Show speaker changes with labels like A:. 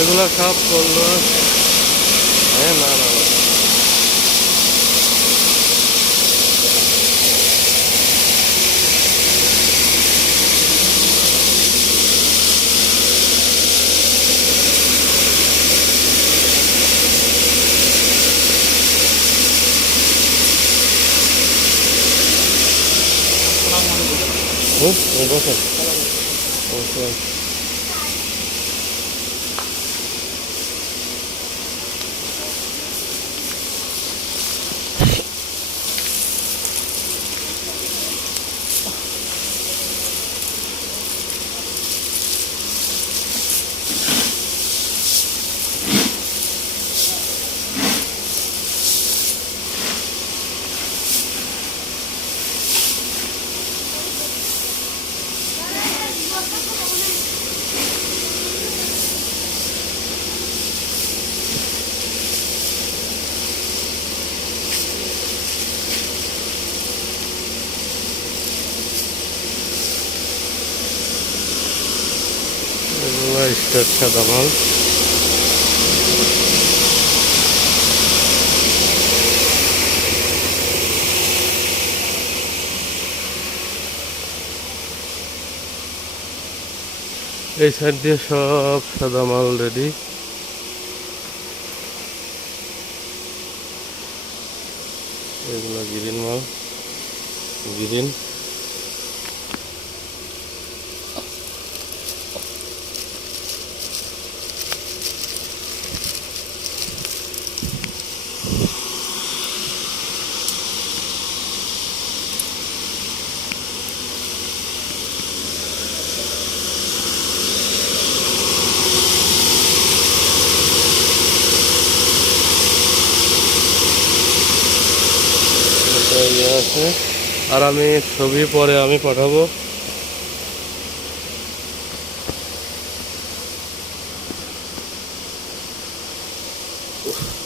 A: এগুলো সব করলো হ্যাঁ না না না। হুম এই বসেন বসেন সাদা মাল। এই সাইড দিয়ে সব সাদা মাল রেডি এগুলো গ্রিন মাল। গ্রিন ইয়ে আছে আর আমি ছবি পরে আমি পাঠাবো Oof.